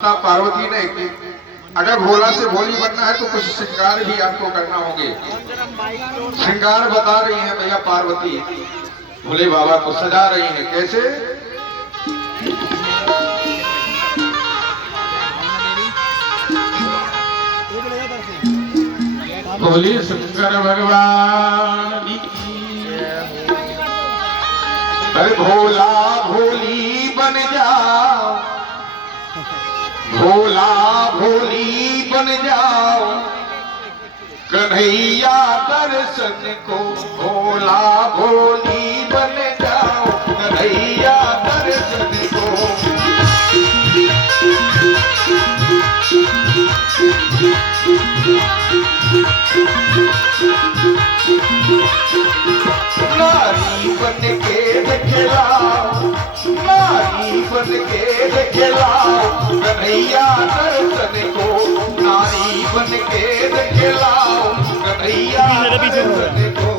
पार्वती ने कि अगर भोला से भोली बनना है तो कुछ श्रृंगार भी आपको करना होंगे। श्रृंगार बता रही हैं भैया पार्वती भोले बाबा को सजा रही हैं। कैसे? बोले शंकर भगवान अरे भोला भोली बन जाओ, भोला भोली बन जाओ, कन्हैया दर्शन को। भोला भोली बन जाओ, कन्हैया दर्शन को। नारी बन के दिखलाओ, नारी बन के दिखलाओ, कन्हैया दर्शन को। नारी बन के दिखलाओ, कन्हैया दर्शन को।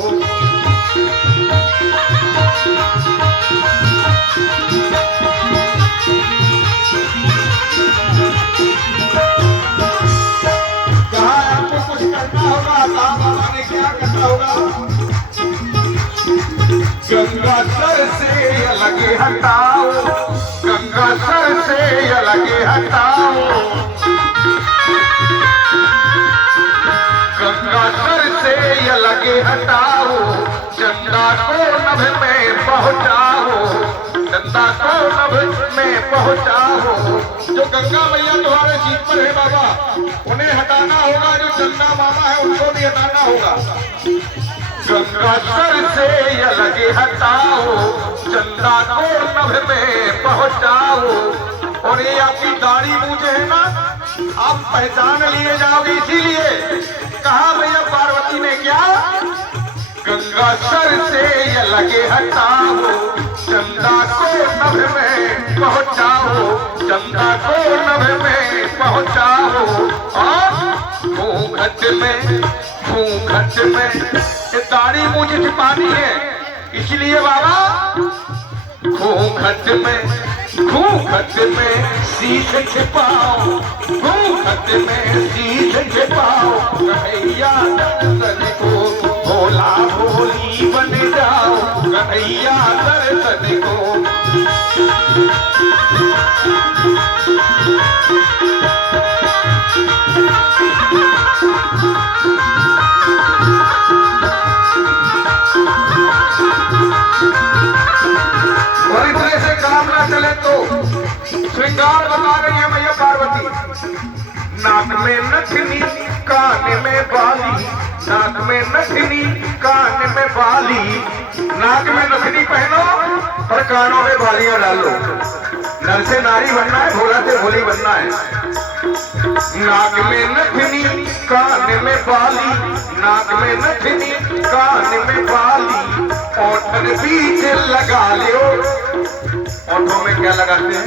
कहाँ आपको कुछ करना होगा, काम हमारे क्या करना होगा? गंगा सर से अलग हटाओ, गंगा सर से अलग हटाओ, गंगा सर से अलग हटाओ। चंदा को नभ में पहुंचाओ, चंदा को नभ में पहुंचाओ। जो गंगा मैया तुम्हारे सीट पर है बाबा, उन्हें हटाना होगा। जो चंदा मामा है उनको भी हटाना होगा। गंगा सर से अलग हटाओ, चंदा को नभ में पहुंचाओ। और ये आपकी दाढ़ी मूछे है ना, आप पहचान लिए जाओगे। इसीलिए कहा भैया पार्वती ने क्या? गंगा सर से अलग हटाओ, चंदा को नभ में पहुंचाओ, चंदा को नभ में पहुंचाओ। और घूंघट में, घूंघट में दाढ़ी मुझे छिपानी है, इसलिए बाबा घूंघट में, घूंघट में शीश छिपाओ, घूंघट में शीश छिपाओ। कन्हैया दर्शन को। भोला भोली बन जाओ, कन्हैया दर्शन को। और इतने से काम ना चले तो श्रृंगार बता रही है मैया पार्वती। नाक में नथनी, कान में बाली, नाक में नथनी, कान में बाली। नाक में नथनी पहनो और कानों में बालियां डालो। नर से नारी बनना है, भोला से भोली बनना है। नाक में नथनी, कान में बाली, नाक में नथनी, कान में बाली। ओठन बीच लगा लियो। ओठों में क्या लगाते हैं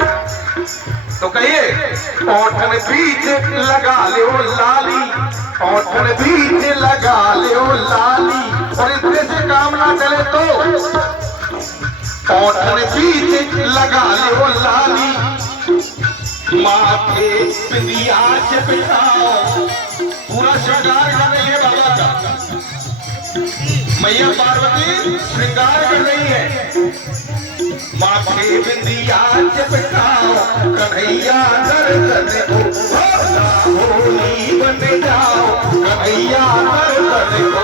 तो कहिए? ओठन बीच लगा लियो लाली, ओठन बीच लगा लियो लाली। और इतने से काम ना चले तो ओठन बीच लगा लियो लाली। माथे बिंदिया चिपकाओ, पूरा श्रृंगार कर रही है बाबा का। मैया पार्वती श्रृंगार कर रही है। माथे बिंदिया चिपकाओ, कन्हैया दर्शन को। भोला भोली बन जाओ, कन्हैया दर्शन को।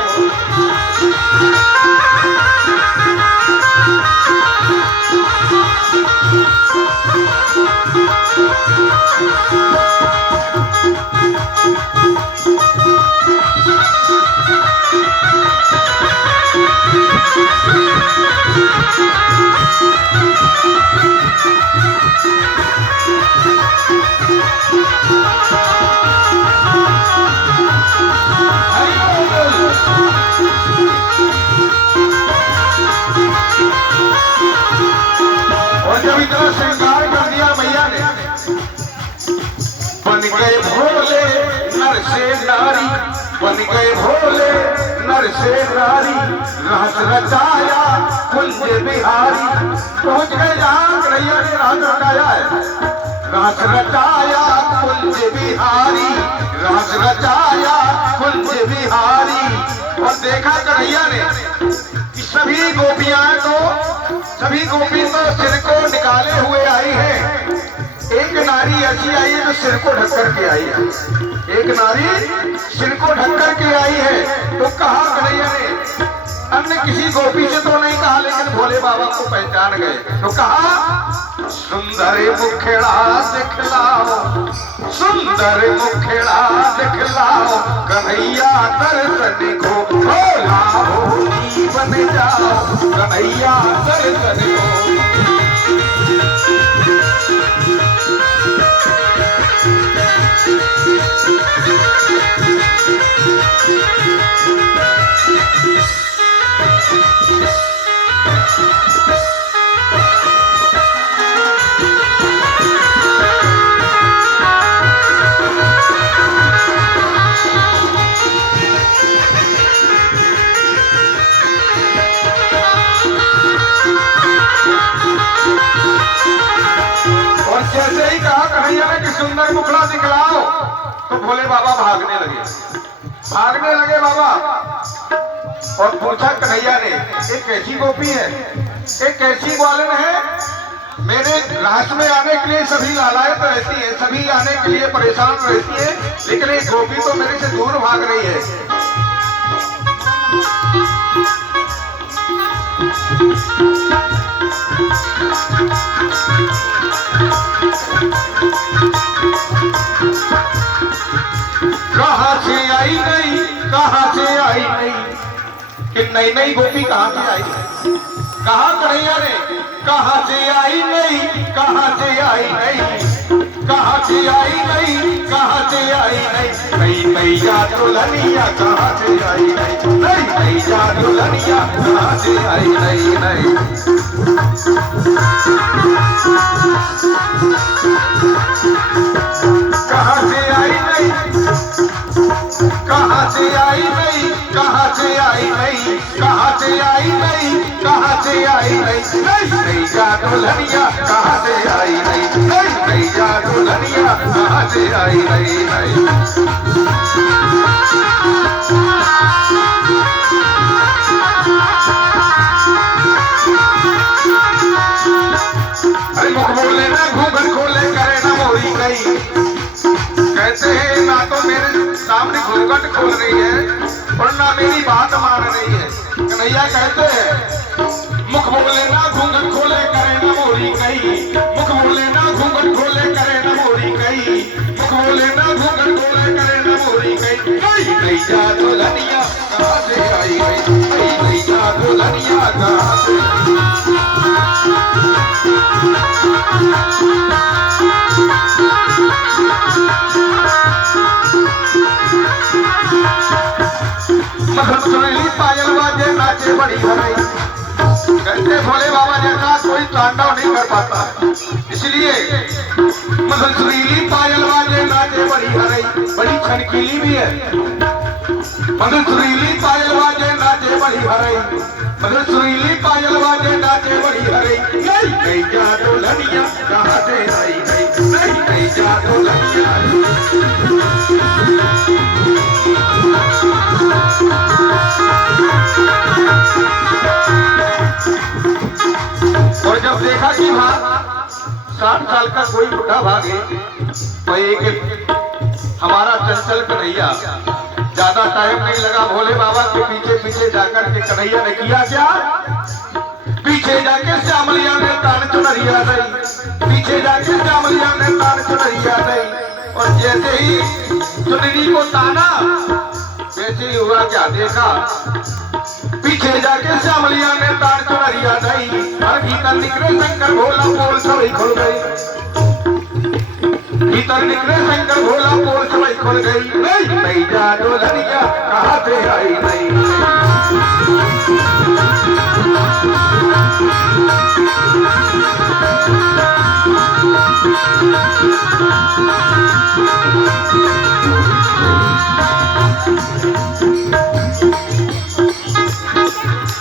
और जब इतना श्रृंगार कर दिया मैया ने, बन गए भोले नर से नारी, बन गए भोले नर से नारी। रहस रचाया कुंज बिहारी, पहुंच गए जहां कन्हैया ने रहस रचाया है। रास रचाया कुंज बिहारी, रास रचाया कुंज बिहारी। और देखा कन्हैया ने कि सभी गोपियां तो सभी गोपी तो सिर को निकाले हुए आई है। एक नारी ऐसी आई है जो सिर को ढक करके आई है, एक नारी सिर को ढक करके आई है। तो कहा कन्हैया ने, अन्य किसी गोपी से तो नहीं कहा, लेकिन भोले बाबा को पहचान गए। तो कहा सुंदर मुखेड़ा दिखलाओ, सुंदर मुखेड़ा दिखलाओ, कन्हैया दर्शन को भोला भोली बन जाओ, कन्हैया दर्शन को। जैसे ही कहा कन्हैया ने कि सुंदर मुखड़ा दिखलाओ, तो भोले बाबा भागने लगे बाबा। और पूछा कन्हैया ने, एक कैसी गोपी है, एक कैसी ग्वालन है? मेरे रास में आने के लिए सभी लालायत रहती है, सभी आने के लिए परेशान रहती है, लेकिन एक गोपी तो मेरे से दूर भाग रही है। कहाँ से आई नहीं, कहाँ से आई नहीं, कि नई नई गोपी कहाँ से आई? कहा कन्हैया ने, कहाँ से आई नहीं, कहाँ से आई नहीं, कहाँ से आई नहीं, कहाँ से आई नहीं, नई मैया दुल्हनिया कहाँ से आई नहीं, नई मैया दुल्हनिया कहाँ से आई नहीं, नहीं। कहाँ से आई नहीं, कहाँ से आई नहीं, कहाँ से आई नहीं, कहाँ से आई नहीं, कहाँ से आई नहीं, नई मैया दुल्हनिया कहाँ से आई नहीं, नई मैया दुल्हनिया कहाँ से आई नहीं, नहीं। अरे मुख बोले ना घूंघट खोले करे ना मोरी गई, कहते हैं ना तो मेरे सामने घूंघट खोल रही है और ना मेरी बात मान रही है। कन्हैया कहते हैं मुख बोले ना घूंघट खोले करे ना मोरी गई, मुख बोले ना घूंघट खोले करे ना मोरी गई, मुख बोले ना घूंघट खोले करे ना मोरी गई, नई मैया दुल्हनिया कहाँ से आई गई, नई मैया दुल्हनिया कहाँ से। मधुर पायल बाजे नाचे बड़ी हराई, कहते भोले बाबा जैसा कोई तांडव नहीं कर पाता है, इसलिए मधुर सुरीली पायल बाजे नाचे बड़ी हराई, बड़ी छनकीली भी है। मधुर सुरीली पायल बाजे नाचे बड़ी हराई, मधुर सुरीली पायल बाजे नाचे बड़ी हराई, नई मैया दुल्हनिया कहाँ से आई गई, नई मैया दुल्हनिया। और जब देखा कि 60 साल का कोई बुढ़ा भागे, तो एक हमारा चंचल कन्हैया, ज्यादा टाइम नहीं लगा, भोले बाबा के पीछे पीछे जाकर के कन्हैया ने किया क्या? पीछे जाके श्यामलिया ने तान चुनरिया नहीं, पीछे जाके श्यामलिया ने तान चुनरिया नहीं। और जैसे ही चुनरी को ताना, वैसे ही हुआ क्या? देखा पीछे जाके श्यामलिया ने तान चुनरिया नहीं, भीतर निकले शंकर भोला पोल सभी खुल गई, भीतर निकले शंकर भोला पोल सभी खुल गई, नई मैया दुल्हनिया कहाँ से आई नहीं।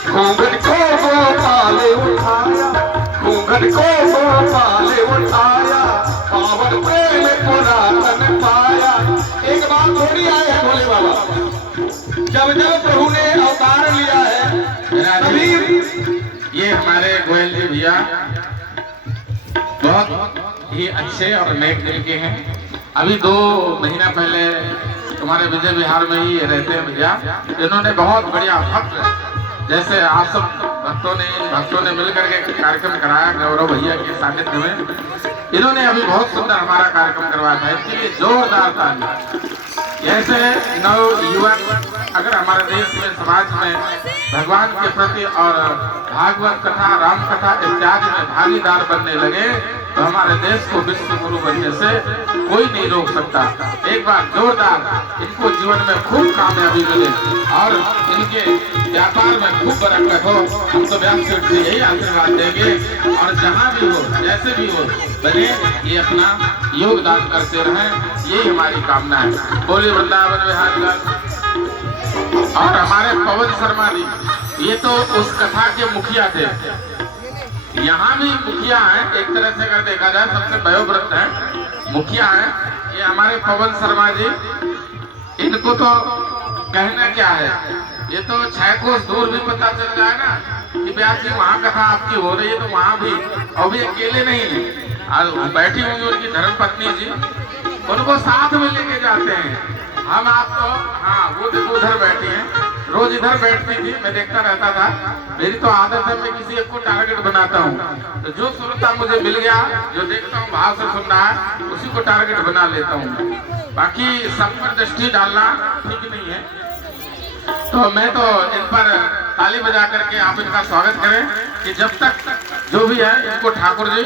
घूंघट को गोपाल उठाया, घूंघट को गोपाल उठाया, पावन जब जब प्रभु ने अवतार लिया है तभी ये हमारे गोयल जी भैया बहुत ही अच्छे और नेक दिल के हैं। अभी 2 महीना पहले तुम्हारे विजय विहार में ही रहते हैं भैया। इन्होंने बहुत बढ़िया भक्त जैसे आप सब भक्तों ने मिलकर के कार्यक्रम कराया गौरव भैया के सानिध्य में। इन्होंने अभी बहुत सुंदर हमारा कार्यक्रम करवाया था, इसके लिए जोरदार ताली। ऐसे नव युवक अगर हमारे देश में समाज में भगवान के प्रति और भागवत कथा राम कथा इत्यादि में भागीदार बनने लगे तो हमारे देश को विश्व गुरु बनने से कोई नहीं रोक सकता। एक बार जोरदार इनको जीवन में खूब कामयाबी मिले और इनके व्यापार में खूब बरकत हो। हम तो व्यास से यही आशीर्वाद देंगे और जहाँ भी हो जैसे भी हो बने ये अपना योगदान करते रहें, यही हमारी कामना है। बोले वृंदावन बिहारी लाल। और हमारे पवन शर्मा जी ये तो उस कथा के मुखिया थे, यहाँ भी मुखिया है एक तरह से अगर देखा जाए सबसे वयोवृद्ध है मुखिया है ये हमारे पवन शर्मा जी। इनको तो कहना क्या है, ये तो 6 कोस दूर भी पता चल जाए ना कि ब्यास जी वहाँ कथा आपकी हो रही है तो वहाँ भी, और भी अकेले नहीं है आज बैठी होंगी उनकी धर्मपत्नी जी, उनको साथ में लेके जाते हैं। हम आपको हाँ वो देखो उधर बैठी हैं, रोज इधर बैठती थी मैं देखता रहता था। मेरी तो आदत है मैं किसी एक को टारगेट बनाता हूँ तो जो श्रोता मुझे मिल गया जो देखता हूँ भाव से सुन रहा है उसी को टारगेट बना लेता हूँ, बाकी सब पर दृष्टि डालना ठीक नहीं है। तो मैं तो इन पर ताली बजा करके आप इनका स्वागत करें कि जब तक जो भी है इनको ठाकुर जी